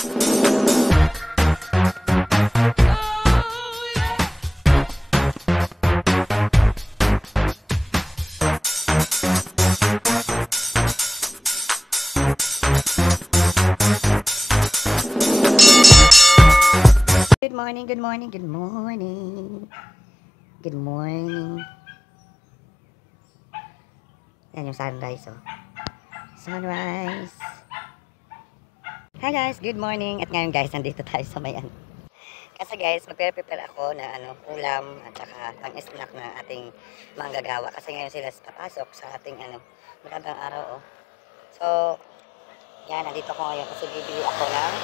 Good morning, good morning, good morning. Good morning. Yan yung sunrise, oh. Sunrise. Hi guys, good morning. At ngayon guys, nandito tayo sa may ano. Kasi guys, magpe-prepare ako na ulam at saka pang-snack ng ating manggagawa. Kasi ngayon sila papasok sa ating magandang araw, oh. So, yan, nandito ko ngayon kasi bibili ako ng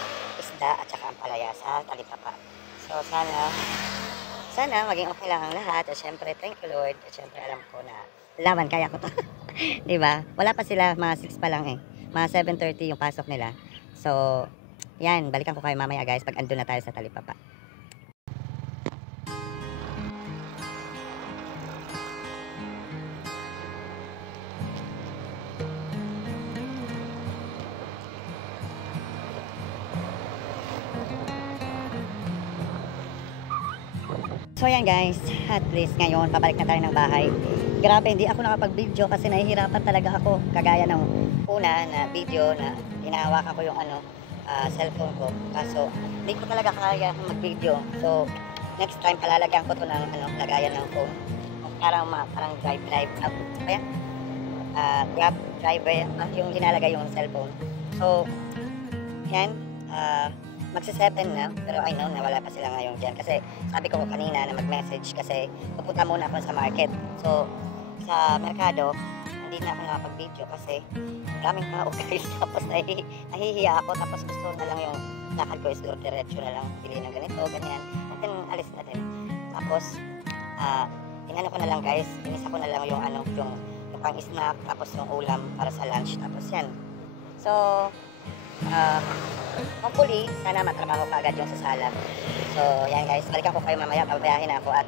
isda at saka ampalaya sa Talipapa. So, sana maging okay lang ang lahat. At syempre, thank you Lord. At syempre, alam ko na laban, kaya ko to. Diba? Wala pa sila, mga 6 pa lang eh. Mga 7:30 yung pasok nila. So, yan, balikan ko kayo mamaya guys pag andun na tayo sa Talipapa. So yan guys, at least ngayon pabalik na tayo ng bahay. Grabe, hindi ako nakapag-video kasi nahihirapan talaga ako. Kagaya ng una na video na hinahawakan ko yung cellphone ko. Kaso hindi ko talaga kaya mag-video. So next time palalagyan ko to ng lagayan ng phone. Parang drive grab driver yung hinalagay yung cellphone. So yan, magsi-7 na, pero I know na wala pa sila ngayon dyan kasi sabi ko kanina na mag-message kasi pupunta muna ako sa market. So sa merkado hindi na ako nakapag-video kasi daming tao guys. Tapos nahihiya ako, tapos gusto na lang yung lakad ko is diretso na lang, bili ng ganito, ganyan, and then alis na din. Tapos inano ko na lang guys, inisa ko na lang yung yung pang snack, tapos yung ulam para sa lunch, tapos yan. So hopefully, sana matrabaho pa agad yung sa sala. So, yan guys, balikan ko kayo mamaya, pabayahin ako at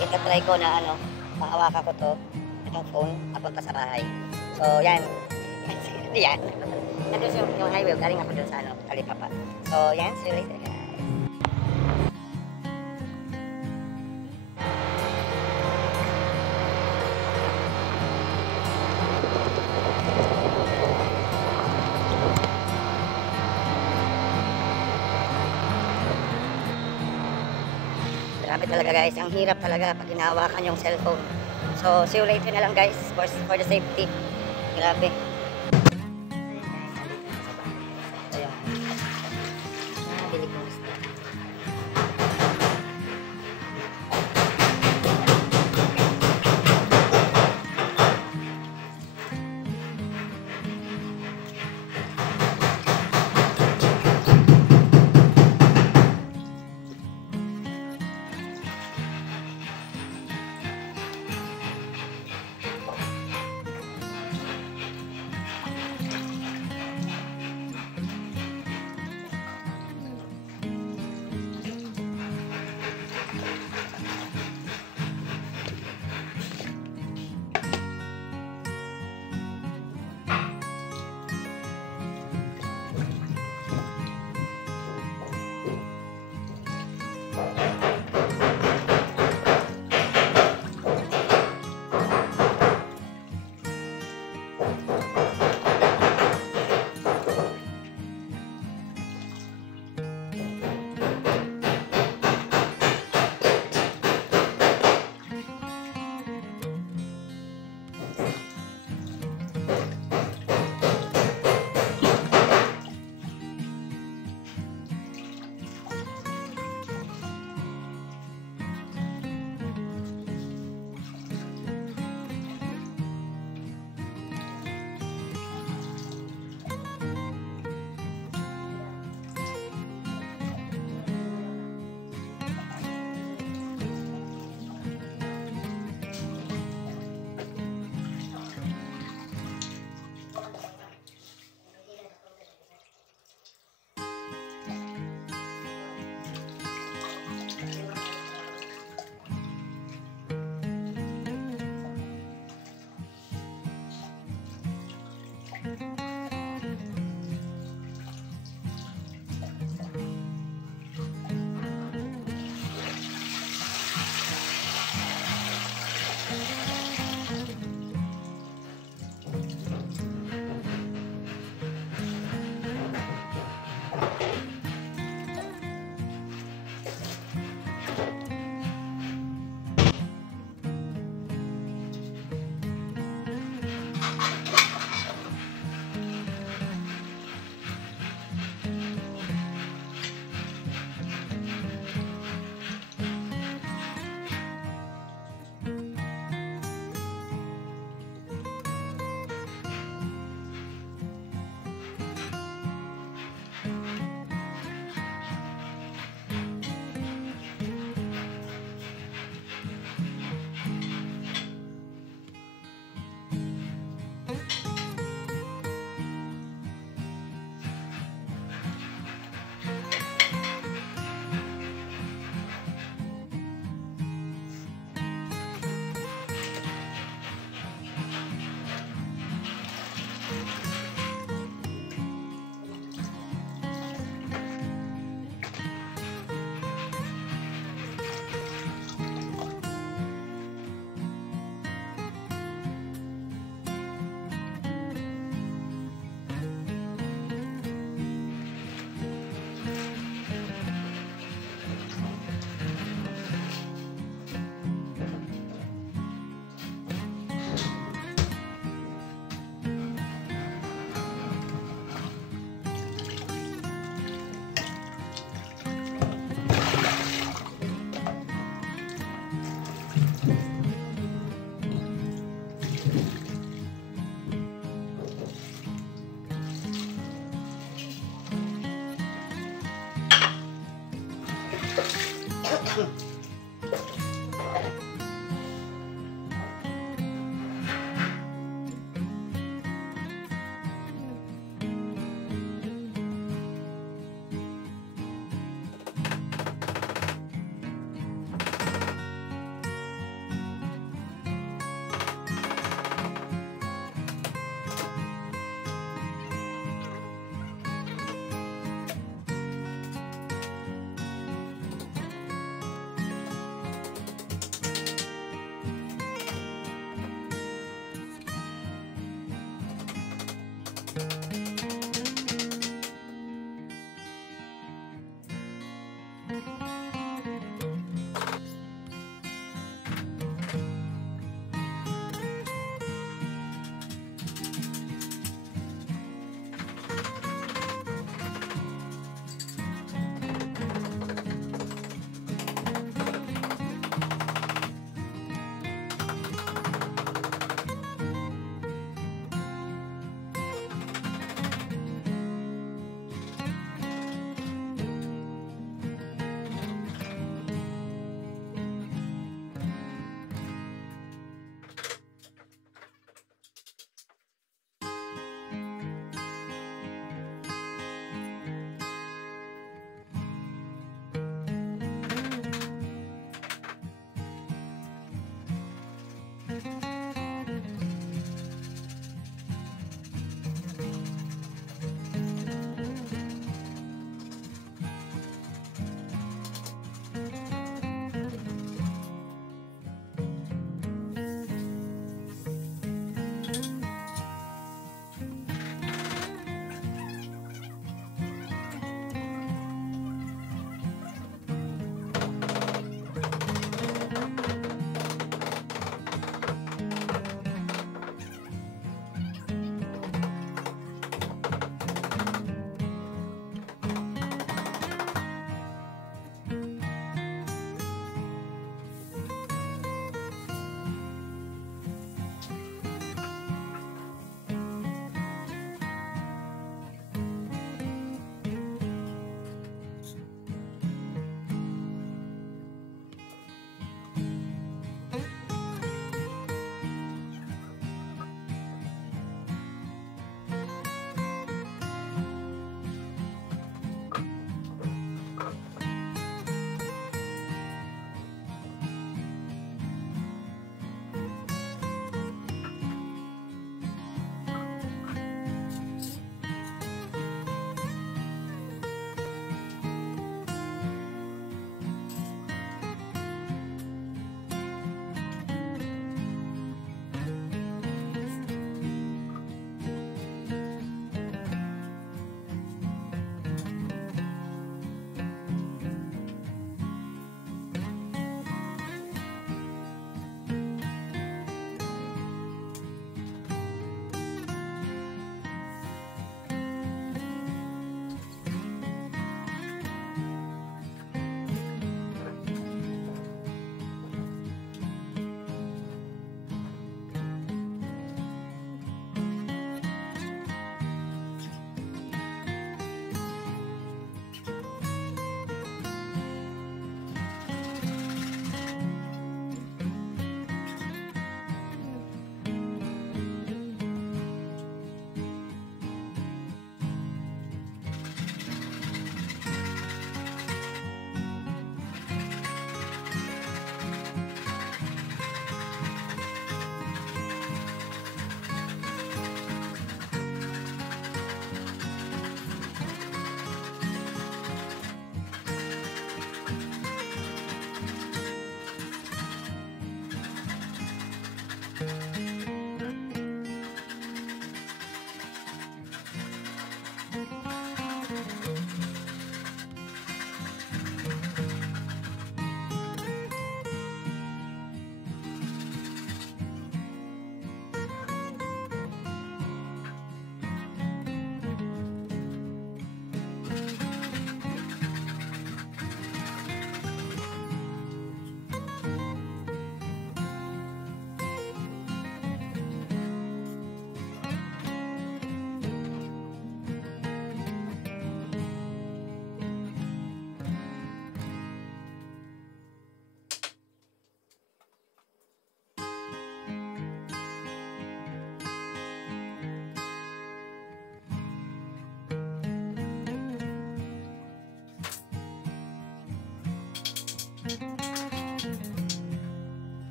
itatry ko na pahawakan ko to, itong phone, papunta sa bahay. So, yan. Yan. Nandun yung highway, galing ako dun sa Talipapa. So, yan, see you later guys. Grabe talaga guys, ang hirap talaga pag hinahawakan yung cellphone. So, see you later na lang guys for the safety. Grabe. Ito yung bili kong isda.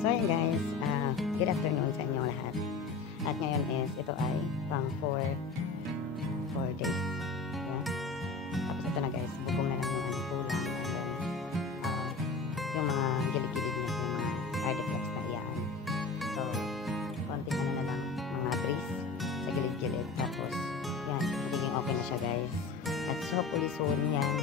So yun guys, good afternoon sa inyong lahat. At ngayon is, ito ay pang 4 days. Yan. Tapos ito na guys, bubong na lang yung kulang. And then, yung mga gilid-gilid niya, yung mga artiflex na iyaan. So, konting ano na lang, mga breeze sa gilid-gilid. Tapos, yan, magiging okay na siya guys. At so, hopefully soon, yan.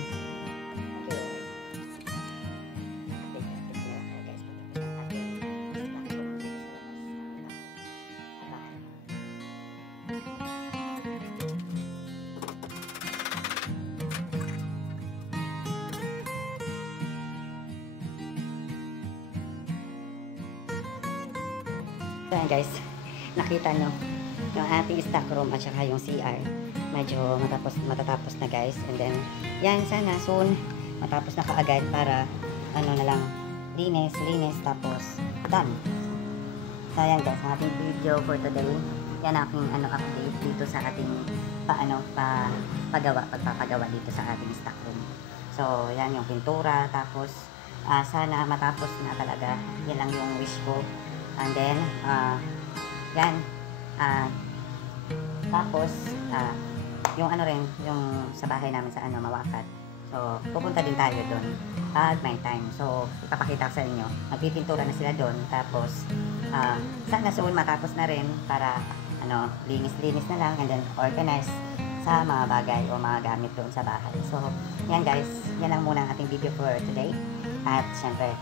So yan guys, nakita nyo yung ating stock room at saka yung CR medyo matatapos na guys. And then yan, sana soon matapos na kaagad para ano na lang, linis tapos done. So yan guys, ang ating video for today. Yan aking update dito sa ating pagpapagawa dito sa ating stock room. So yan yung pintura, tapos sana matapos na talaga. Yan lang yung wish ko. And then, yan, tapos, yung yung sa bahay namin sa Mawakat. So, pupunta din tayo doon pag may time. So, ipapakita sa inyo. Magpipintura na sila doon. Tapos, sana soon matapos na rin para, linis-linis na lang and then organize sa mga bagay o mga gamit doon sa bahay. So, yan guys, yan lang muna ang ating video for today. At, syempre,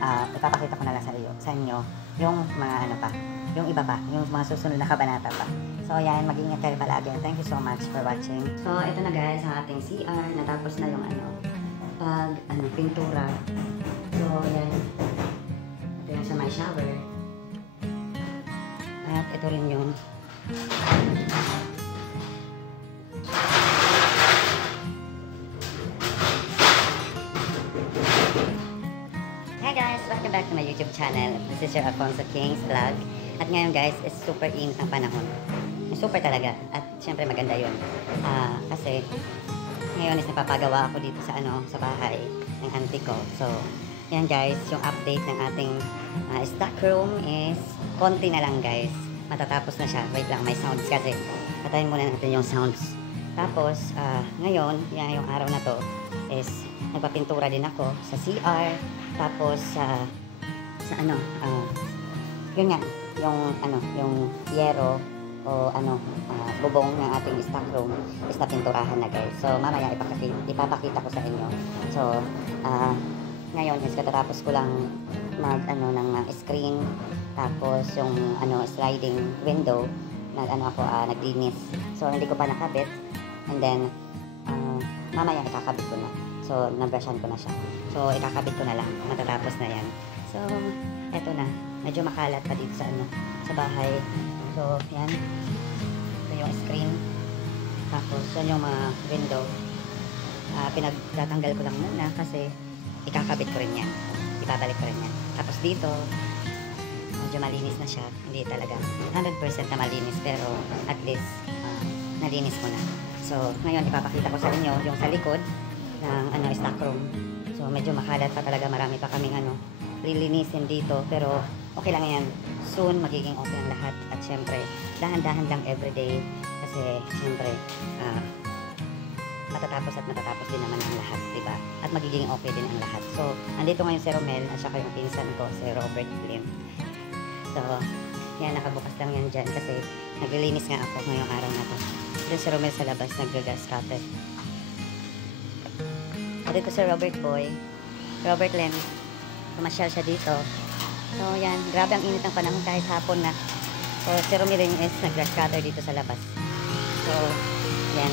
ipapakita ko na lang sa inyo yung mga yung iba pa, yung mga susunod na kabanata pa. So yan, mag-ingat kayo palagi. Thank you so much for watching. So ito na guys, ang ating CR, natapos na yung pintura. So yan, ito yung sa my shower. At ito rin yung Hi guys! Welcome back to my YouTube channel. This is your Alfonso Kings Vlog. At ngayon guys, is super init ang panahon. Super talaga. At syempre maganda yun. Kasi ngayon is napapagawa ako dito sa sa bahay ng auntie ko. So, yan guys, yung update ng ating stock room is konti na lang guys. Matatapos na siya. Wait lang, may sounds kasi. Patayin muna natin yung sounds. Tapos, ngayon, yan yung araw na to is nagpapintura din ako sa CR. Tapos yun nga, yung yero o bubong ng ating stock room is napinturahan na guys. So mamaya ipapakita ko sa inyo. So ngayon is katatapos ko lang ng screen, tapos yung sliding window naglinis. So hindi ko pa nakabit, and then mamaya ikakabit ko na. So, nabrushan ko na siya. So, ikakabit ko na lang. Matatapos na yan. So, eto na. Medyo makalat pa dito sa bahay. So, yan. Ito yung screen. Tapos, yan yung mga window. Pinagtatanggal ko lang muna kasi ikakabit ko rin yan. Ibabalik ko rin yan. Tapos dito, medyo malinis na siya. Hindi talaga 100% na malinis, pero at least nalinis ko na. So, ngayon ipapakita ko sa inyo yung sa likod ng stock room. So medyo makalat pa talaga, marami pa kaming lilinisin dito, pero okay lang yan. Soon magiging okay ang lahat. At syempre dahan-dahan lang everyday kasi syempre matatapos din naman ang lahat, diba? At magiging okay din ang lahat. So andito ngayon si Romel at saka yung pinsan ko, si Robert Lim. So yan, nakabukas lang yan dyan kasi naglilinis nga ako ngayong araw na to. Doon si Romel sa labas nag-gas cutter. Dito si Robert Lim, pumasyal siya dito. So yan, grabe ang init ng panahon kahit hapon na. So si Romel is nag-grass cutter dito sa labas. So yan.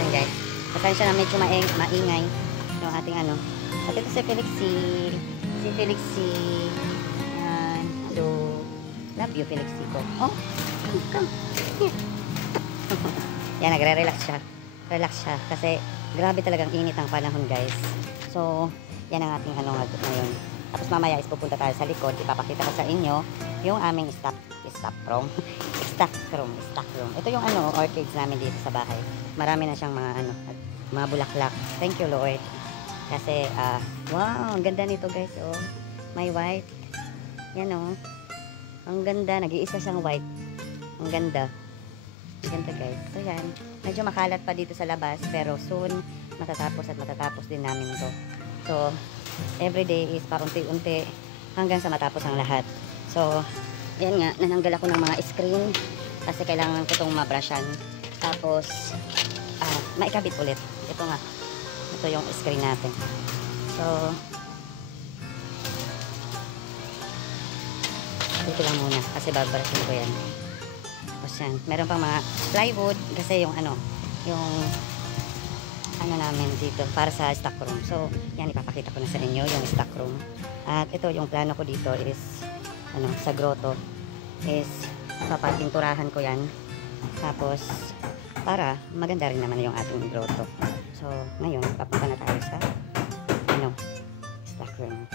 Ayan guys, pasensya na medyo maingay yung ating At ito si Felixie. Ayan. Hello. Love you, Felixie ko. Oh, come. Yan, nagre-relax siya. Relax siya. Kasi, grabe talagang init ang panahon, guys. So, yan ang ating ngayon. Tapos mamaya is pupunta tayo sa likod, ipapakita ko sa inyo yung aming stock room. stock room. Ito yung ano, orchids namin dito sa bahay. Marami na siyang mga ano, mga bulaklak. Thank you Lord. Kasi wow, ang ganda nito guys, oh. May white. Yan oh. Ang ganda, nag-iisa siyang white. Ang ganda. Ang ganda guys. So yan, medyo makalat pa dito sa labas pero soon matatapos at matatapos din namin to. So everyday is paunti-unti hanggang sa matapos ang lahat. So yan nga, nananggal ako ng mga screen kasi kailangan ko itong mabrushan. Tapos maikabit ulit. Ito nga, ito yung screen natin. So dito lang muna kasi babrushin ko yan. Tapos yan, meron pang mga plywood kasi yung ano namin dito para sa stock room. So yan, ipapakita ko na sa inyo yung stock room. At ito yung plano ko dito is sa grotto is papapinturahan ko yan. Tapos para maganda rin naman yung ating grotto. So ngayon papunta na tayo sa stock room.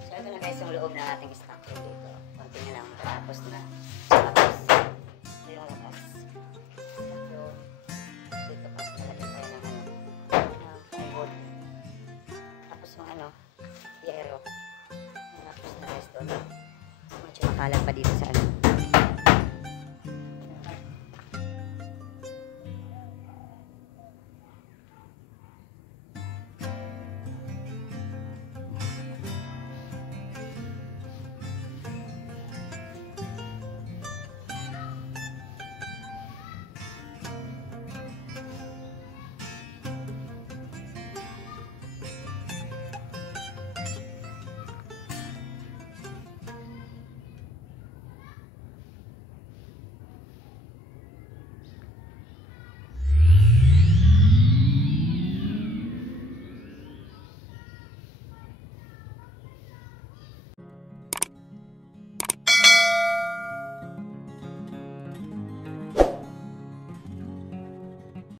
So ito na guys yung loob ng ating stock room dito. Konti na lang matapos na. Tapos ito yung labas. Dito pa lalagyan tayo ng plywood. Tapos yung yero. Tapos na guys doon. Medyo makalat pa dito sa